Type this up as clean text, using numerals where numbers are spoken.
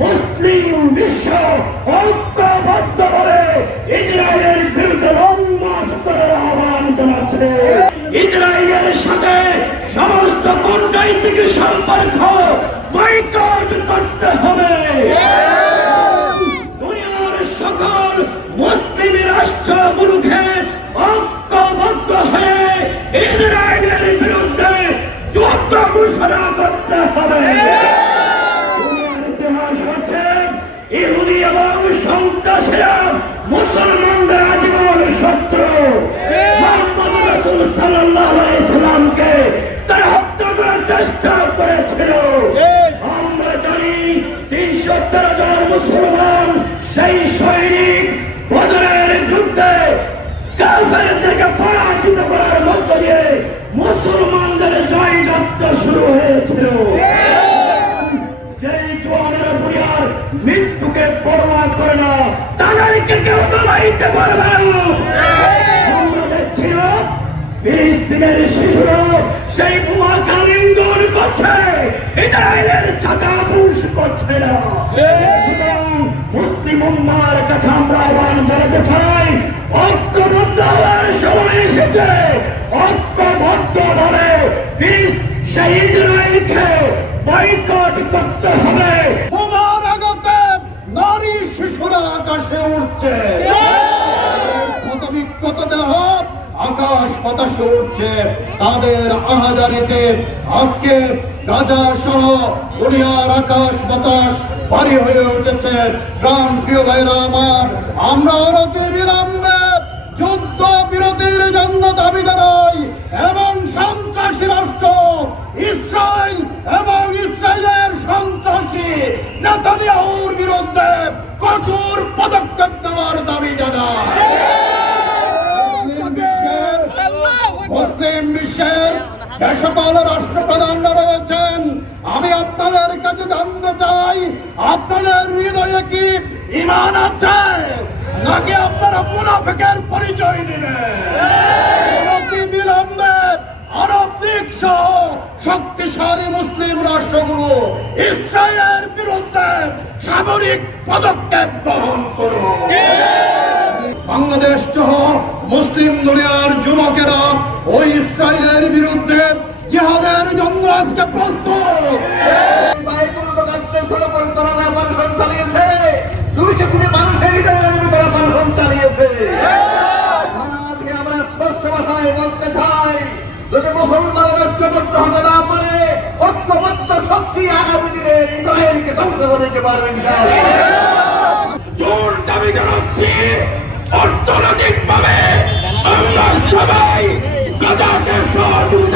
মুসলিম বিশ্ব ঐক্যবদ্ধ করে ইসরায়েলের বিরুদ্ধে লং মার্চ করার আহ্বান জানাচ্ছে। ইসরায়েলের সাথে সমস্ত কূটনৈতিক সম্পর্ক বয়কট করতে হবে। দুনিয়ার সকল মুসলিম রাষ্ট্রগুলোকে ঐক্যবদ্ধ হয়ে ইসরায়েলের বিরুদ্ধে যুদ্ধ ঘোষণা করতে হবে। দুনিয়ার ইতিহাস হচ্ছে ইহুদি এবং সন্ত্রাসীরা মুসলমানদের আজীবন শত্রু। মুহাম্মদ রাসূল সাল্লাল্লাহু আলাইহি সাল্লামকে তারা হত্যা করার চেষ্টা করেছিল। আমরা জানি ৩১৩ জন মুসলমান সেই সৈনিক বদরের যুদ্ধে কাফেরদেরকে পরাজিত করার মধ্য দিয়ে মুসলমানদের জয়যাত্রা শুরু হয়েছিল। যেই জওয়ানেরা দুনিয়ার মৃত্যুকে পরোয়া করে না, তাদেরকে কেউ দমাইতে পারবে না। আমরা দেখছি না ফিলিস্তিনের শিশুরা সেই বোমা কালিঙ্গন করছে, ইসরায়েলের ছাতা পুশ করছে না। মুসলিম উম্মার কাছে আমরা আহ্বান জানাতে চাই, ঐক্যবদ্ধ হওয়ার সময় এসেছে। ঐক্যবদ্ধভাবে সেই ইসরায়েলকে বয়কট করতে হবে। বোমার আঘাতে নারী শিশুরা আকাশে উঠছে, ক্ষতবিক্ষত দেহ আকাশ বাতাসে উঠছে। তাদের আহাজারিতে আজকে গাজা সহ দুনিয়ার আকাশ বাতাস ভারী হয়ে উঠেছে। প্রাণ প্রিয় ভাইরা আমার, আমরা অনতি বিলম্বে যুদ্ধ বিরতির জন্য দাবি জানাই এবং সন্ত্রাসী রাষ্ট্র ইসরায়েল এবং ইসরায়েলের সন্ত্রাসী নেতানিয়াহুর বিরুদ্ধে কঠোর পদক্ষেপ নেওয়ার দাবি জানাই। মুসলিম বিশ্বের যে সকল রাষ্ট্রপ্রধানরা রয়েছেন, আমি আপনাদের কাছে জানতে চাই, আপনাদের হৃদয়ে কি ঈমান আছে নাকি আপনারা মুনাফিকের পরিচয় নেবেন? অতি বিলম্বে আরব লীগ সহ শক্তিশালী মুসলিম রাষ্ট্রগুলো ইসরায়েলের বিরুদ্ধে সামরিক পদক্ষেপ গ্রহণ করুন। বাংলাদেশ সহ মুসলিম দুনিয়ার যুবকেরা ওই ইসরায়েলের বিরুদ্ধে জিহাদের জন্য আজকে প্রস্তুত। চালিয়েছে 200 কোটি মানুষের হৃদয়ের ভিতরে মানুষ চালিয়েছে। আজকে আমরা স্পষ্ট ভাষায় বলতে চাই, যদি মুসলমানরা ঐক্যবদ্ধ হতে না পারে, ঐক্যবদ্ধ শক্তি আগামী দিনে ইসরায়েলকে ধ্বংস করে দিতে পারবে। জোর দাবি জানাচ্ছি, অর্থনৈতিকভাবে আমরা সবাই গাজাকে সহযোগিতা